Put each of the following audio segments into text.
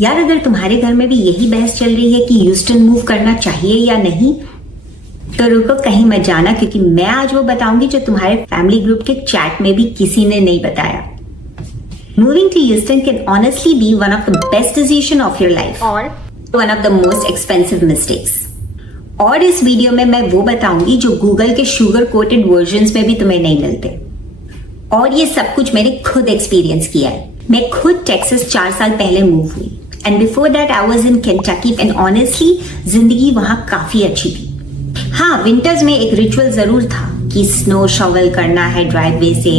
यार अगर तुम्हारे घर में भी यही बहस चल रही है कि ह्यूस्टन मूव करना चाहिए या नहीं, तो रुको कहीं मत जाना, क्योंकि मैं आज वो बताऊंगी जो तुम्हारे फैमिली ग्रुप के चैट में भी किसी ने नहीं बताया। Moving to Houston can honestly be one of the best decision of your life और one of the most expensive mistakes. और इस वीडियो में मैं वो बताऊंगी जो गूगल के शुगर कोटेड वर्जन्स में भी तुम्हें नहीं मिलते। और ये सब कुछ मैंने खुद एक्सपीरियंस किया है। मैं खुद टेक्सास 4 साल पहले मूव हुई and before that I was in Kentucky and honestly जिंदगी वहां काफी अच्छी थी। हाँ, विंटर्स में एक रिचुअल जरूर था कि स्नो शॉवल करना है ड्राइववे से,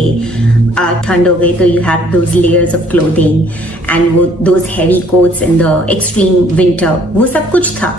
ठंड हो गई तो you have those layers of clothing and वो those heavy coats in the extreme winter, वो सब कुछ था।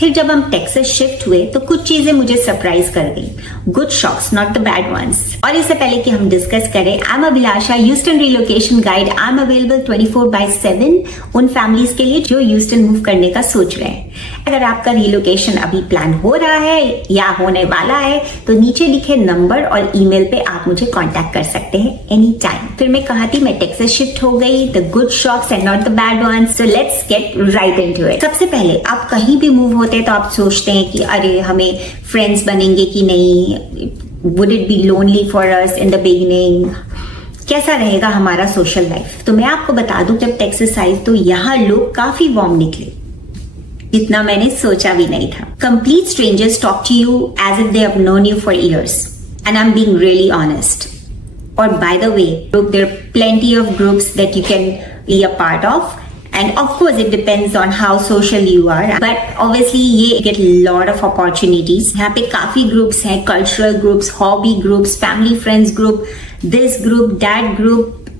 फिर जब हम टेक्सास शिफ्ट हुए तो कुछ चीजें मुझे सरप्राइज कर गई, good shocks not the bad ones. और इससे पहले कि हम डिस्कस करें, I am Abhilasha, Houston relocation guide. I am available 24/7 उन फैमिलीज के लिए जो ह्यूस्टन मूव करने का सोच रहे हैं। अगर आपका रिलोकेशन अभी प्लान हो रहा है या होने वाला है तो नीचे लिखे नंबर और ईमेल पे आप मुझे कांटेक्ट कर सकते हैं एनी टाइम। फिर मैं कहा थी मैं टेक्सास शिफ्ट हो गई, the good shocks and not the bad ones. So let's get right into it. सबसे पहले आप कहीं भी मूव होते हैं तो आप सोचते हैं कि अरे हमें फ्रेंड्स बनेंगे कि नहीं, would it be lonely for us in the beginning, कैसा रहेगा हमारा सोशल लाइफ। तो मैं आपको बता दूं, जब टेक्सास आई तो यहाँ लोग काफी वार्म निकले, जितना मैंने सोचा भी नहीं था। Complete strangers talk to you as if they have known you for years and I am being really honest. और by the way, there are plenty of groups that you can be a part of and of course it depends on how social you are, but obviously ये get lot of opportunities। यहाँ पे काफी groups हैं, cultural groups, hobby groups, family friends group, this group, that group,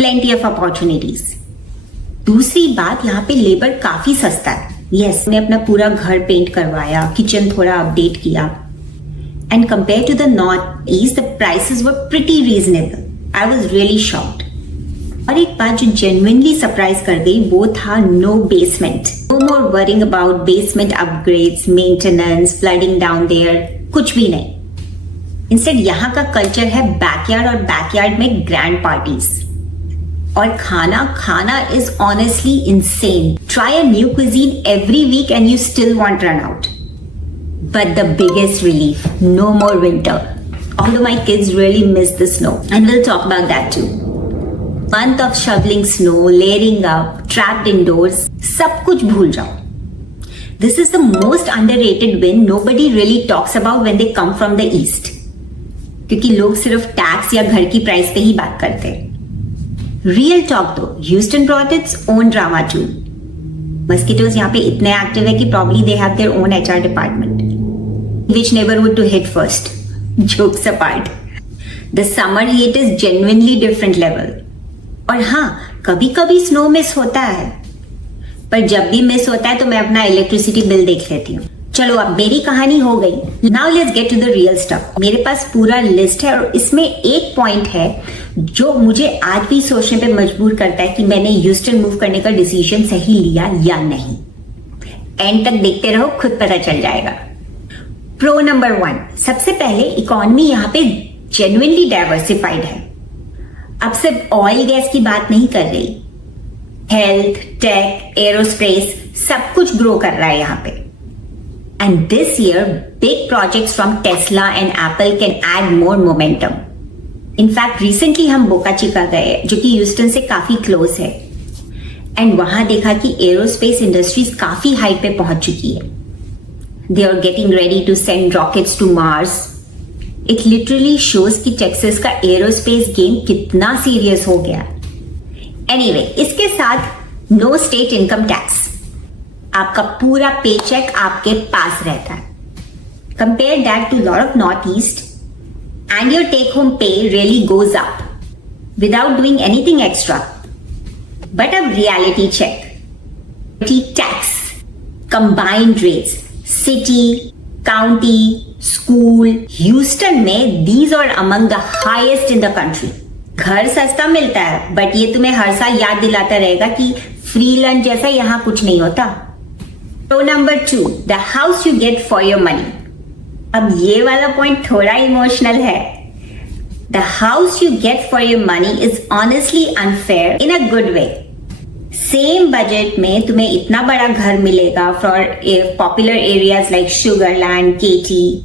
plenty of opportunities। दूसरी बात, यहाँ पे labour काफी सस्ता है। यस, मैंने अपना पूरा घर पेंट करवाया, किचन थोड़ा अपडेट किया and compared to the north east the prices were pretty reasonable। I was really shocked। और एक बात जो जेन्युइनली सरप्राइज कर गई वो था no basement. No more worrying about basement upgrades, maintenance, flooding down there, कुछ भी नहीं। इंस्टेड यहाँ का कल्चर है बैकयार्ड, और बैकयार्ड में ग्रैंड पार्टीज। और खाना is honestly insane. Try a new cuisine every week and you still won't run out. But the biggest relief, no more winter. Although my kids really miss the snow and we'll talk about that too। month of shoveling snow, layering up, trapped indoors, सब कुछ भूल जाओ। This is the most underrated win nobody really talks about when they come from the east, क्योंकि लोग सिर्फ tax या घर की प्राइस पे ही बात करते हैं। रियल टॉक दो, Houston brought its own drama too। Mosquitoes यहाँ पे इतने एक्टिव है कि probably they have their own HR department। Which neighborhood to hit first? Jokes apart, the summer heat is genuinely different level। और हाँ, कभी कभी स्नो मिस होता है, पर जब भी मिस होता है तो मैं अपना इलेक्ट्रिसिटी बिल देख लेती हूँ। चलो अब मेरी कहानी हो गई। Now let's get to the real stuff. मेरे पास पूरा लिस्ट है और इसमें एक पॉइंट है जो मुझे आज भी सोचने पे मजबूर करता है कि मैंने ह्यूस्टन मूव करने का डिसीजन सही लिया या नहीं। एंड तक देखते रहो, खुद पता चल जाएगा। प्रो नंबर 1, सबसे पहले इकोनॉमी यहाँ पे जेन्युइनली डाइवर्सिफाइड है। अब सिर्फ ऑयल गैस की बात नहीं कर रही, हेल्थ, टेक, एरोस्पेस सब कुछ ग्रो कर रहा है यहाँ पे। And this year big projects from Tesla and Apple can add more momentum. In fact recently हम बोका चिका गए जो कि ह्यूस्टन से काफी क्लोज है, एंड वहां देखा कि एरोस्पेस इंडस्ट्रीज काफी हाइट पे पहुंच चुकी है। They are getting ready to send rockets to Mars. It literally shows कि टेक्सास का एरोस्पेस गेम कितना सीरियस हो गया। एनीवे, इसके साथ नो स्टेट इनकम टैक्स, आपका पूरा पेचेक आपके पास रहता है। Compare that to lot of north east and your take home pay really goes up without doing anything extra. But अब reality check, tax, combined rates, city, county, school, Houston में these are among the highest in the country. घर सस्ता मिलता है, but ये तुम्हें हर साल याद दिलाता रहेगा कि फ्री लंच जैसा यहाँ कुछ नहीं होता। तो number 2, the house you get for your money. अब ये वाला पॉइंट थोड़ा इमोशनल है। The house you get for your money is honestly unfair in a good way. Same budget में तुम्हें इतना बड़ा घर मिलेगा for popular areas like Sugar Land, Katy,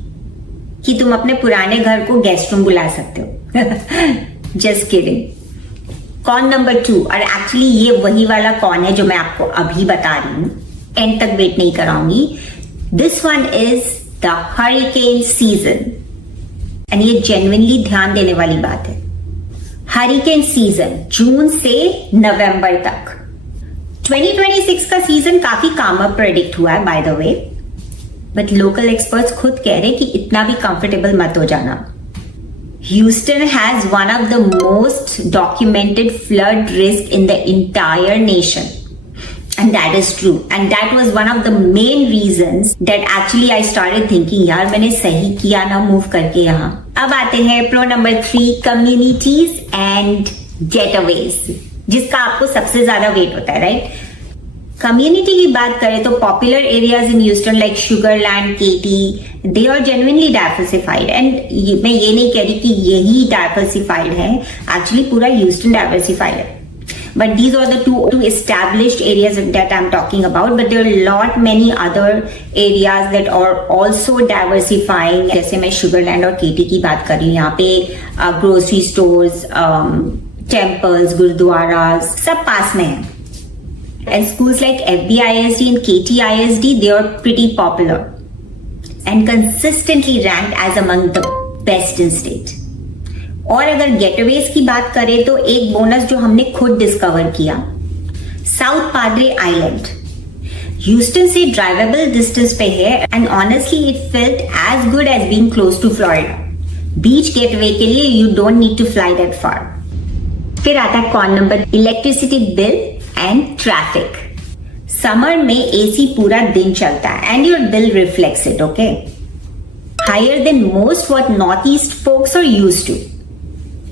कि तुम अपने पुराने घर को गेस्ट रूम बुला सकते हो। Just kidding. कॉन नंबर 2, और एक्चुअली ये वही वाला कॉन है जो मैं आपको अभी बता रही हूं, एंड तक वेट नहीं कराऊंगी। This one is the hurricane season, and ये जेन्युइनली ध्यान देने वाली बात है। हरिकेन सीजन जून से नवंबर तक। 2026 का सीजन काफी कामर प्रेडिक्ट हुआ है bye the way, but local experts खुद कह रहे हैं कि इतना भी कंफर्टेबल मत हो जाना। Houston has one of the most documented flood risk in the entire nation. And that is true. And that was one of the main reasons that actually I started thinking, यार मैंने सही किया ना move करके यहाँ। अब आते हैं pro number 3, communities and getaways, जिसका आपको सबसे ज्यादा वेट होता है, राइट? कम्युनिटी की बात करें तो popular areas in Houston like Sugar Land, Katy, they are genuinely diversified. And मैं ये नहीं कह रही कि यही डाइवर्सिफाइड है, एक्चुअली पूरा ह्यूस्टन डाइवर्सिफाइड है, but these are the two established areas that I'm talking about, but there are a lot many other areas that are also diversifying. जैसे मैं शुगरलैंड और केटी की बात कर रही हूँ, यहाँ पे ग्रोसरी स्टोर्स, टेम्पल्स, गुरुद्वारास सब पास में है। And schools like FBISD and KTISD, they are pretty popular and consistently ranked as among the best in state. और अगर गेटवेज की बात करें तो एक बोनस जो हमने खुद डिस्कवर किया, साउथ पाद्रे आइलैंड ह्यूस्टन से ड्राइवेबल डिस्टेंस पे है, and honestly it felt as good as being close to Florida. Beach getaway के लिए you don't need to fly that far. फिर आता है con number, electricity bill and traffic. Summer में AC पूरा दिन चलता है and your bill reflects it, okay? Higher than most what north east folks are used to.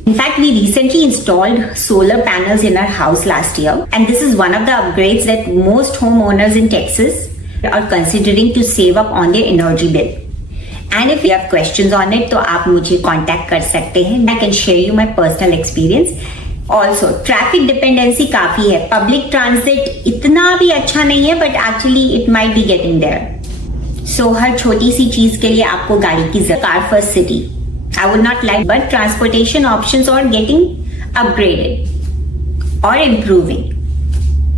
In fact, we recently installed solar panels in our house last year, and this is one of the upgrades that most homeowners in Texas are considering to save up on their energy bill. And if you have questions on it, तो आप मुझे contact कर सकते हैं. I can share you my personal experience. Also, traffic dependency काफी है. Public transit इतना भी अच्छा नहीं है, but actually it might be getting there. So हर छोटी सी चीज के लिए आपको गाड़ी की जरूरत. Car first city. I would not like, but transportation options are getting upgraded or improving.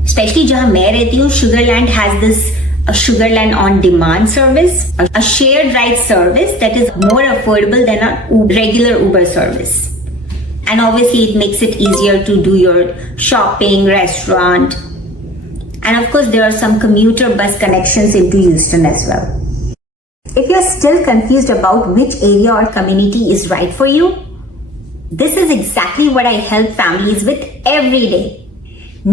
Especially जहां मैं रहती हूँ, Sugarland has this Sugarland on demand service, a shared ride service that is more affordable than a regular Uber service. And obviously it makes it easier to do your shopping, restaurant. And of course there are some commuter bus connections into Houston as well. If you're still confused about which area or community is right for you, this is exactly what I help families with every day.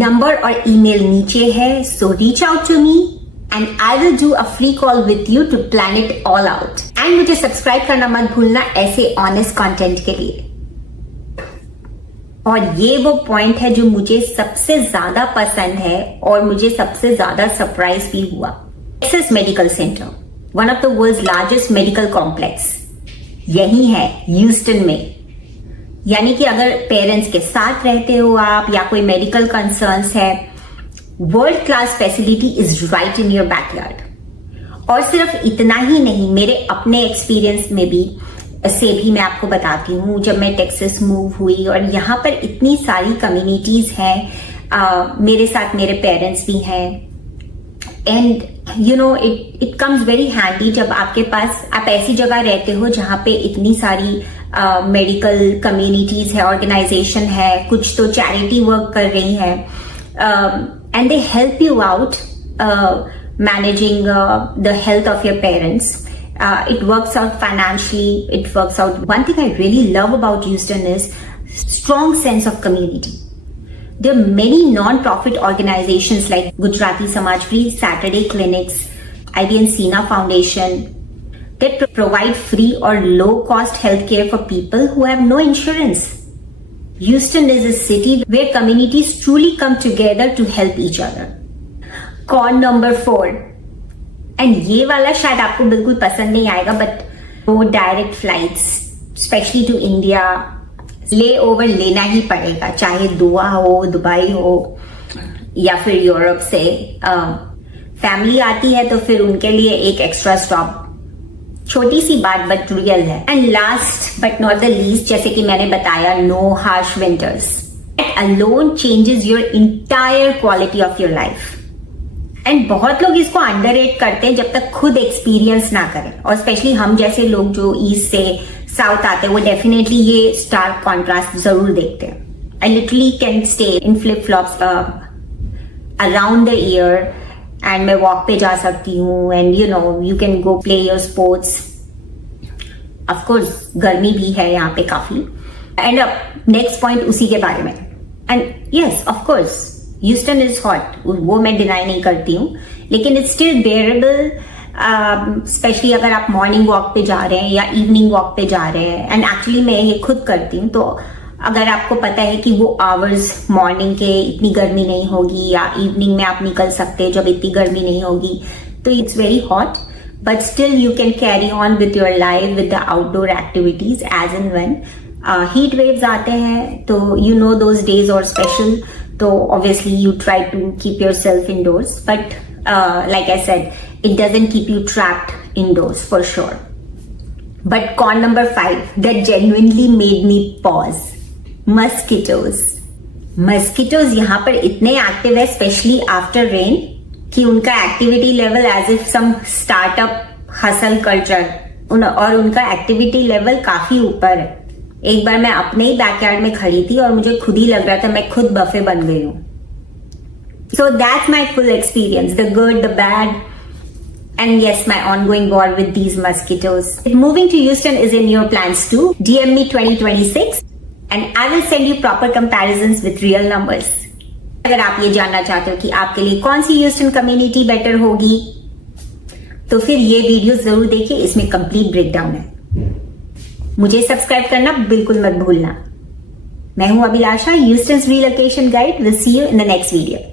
Number or email नीचे है, so reach out to me and I will do a free call with you to plan it all out. And मुझे subscribe करना मत भूलना ऐसे honest content के लिए. और ये वो पॉइंट है जो मुझे सबसे ज्यादा पसंद है और मुझे सबसे ज्यादा सरप्राइज भी हुआ. Texas medical centre, one of the world's largest medical complex, यही है ह्यूस्टन में. यानी कि अगर पेरेंट्स के साथ रहते हो आप या कोई मेडिकल कंसर्न्स है, world class facility is right in your backyard. और सिर्फ इतना ही नहीं, मेरे अपने एक्सपीरियंस में भी मैं आपको बताती हूँ. जब मैं टेक्सास मूव हुई और यहाँ पर इतनी सारी कम्युनिटीज हैं, मेरे साथ मेरे पेरेंट्स भी हैं, and you know it comes very handy जब आपके पास आप ऐसी जगह रहते हो जहां पे इतनी सारी मेडिकल कम्युनिटीज है, ऑर्गेनाइजेशन है, कुछ तो चैरिटी वर्क कर रही है, and they help you out managing the health of your parents. It works out financially, it works out. One thing I really love about Houston is strong sense of community. There are many non-profit organizations like Gujarati Samaj Free Saturday Clinics, IBN Sina Foundation that provide free or low-cost healthcare for people who have no insurance. Houston is a city where communities truly come together to help each other. Con number 4. And ये वाला शायद आपको बिल्कुल पसंद नहीं आएगा, but वो direct flights specially to India, layover लेना ही पड़ेगा, चाहे दुआ हो, दुबई हो. या फिर यूरोप से फैमिली आती है तो फिर उनके लिए एक एक्स्ट्रा स्टॉप, छोटी सी बात बट रियल है। And last but not the least, जैसे कि मैंने बताया, no harsh winters alone changes your entire quality of your life. And बहुत लोग इसको अंडररेट करते हैं जब तक खुद एक्सपीरियंस ना करें, और स्पेशली हम जैसे लोग जो ईस्ट से साउथ आते हैं वो डेफिनेटली ये स्टार्क कॉन्ट्रास्ट जरूर देखते हैं। I literally can stay in flip flops around the year and मैं वॉक पे जा सकती हूँ, and you know you can go play your sports. Of course गर्मी भी है यहाँ पे काफी। एंड नेक्स्ट पॉइंट उसी के बारे में, and yes of course Houston is hot, वो मैं डिनाई नहीं करती हूँ, लेकिन इट्स स्टिल बेयरेबल, स्पेशली अगर आप मॉर्निंग वॉक पे जा रहे हैं या इवनिंग वॉक पे जा रहे हैं। एंड एक्चुअली मैं ये खुद करती हूँ, तो अगर आपको पता है कि वो आवर्स मॉर्निंग के इतनी गर्मी नहीं होगी या इवनिंग में आप निकल सकते हैं जब इतनी गर्मी नहीं होगी, तो it's very hot, but still you can carry on with your life with the outdoor activities as and when heat waves आते हैं। तो यू नो दोज डेज और स्पेशल, तो obviously you try to keep yourself indoors, but like I said, it doesn't keep you trapped indoors for sure. But con number 5 that genuinely made me pause, mosquitoes. Mosquitoes यहाँ पर इतने active है, specially after rain, कि उनका activity level as if some startup hustle culture, और उनका activity level काफी ऊपर है। एक बार मैं अपने ही बैकयार्ड में खड़ी थी और मुझे खुद ही लग रहा था मैं खुद बफे बन गई हूं। So that's my full experience, the good, the bad, and yes, my ongoing war with these mosquitoes. Moving to Houston is in your plans too. DM me 2026 and I will send you proper comparisons with real numbers. अगर आप ये जानना चाहते हो कि आपके लिए कौन सी ह्यूस्टन कम्युनिटी बेटर होगी, तो फिर ये वीडियो जरूर देखिए, इसमें कंप्लीट ब्रेकडाउन है। मुझे सब्सक्राइब करना बिल्कुल मत भूलना। मैं हूं Abhilasha, Houston's relocation guide. Will see you in the next video.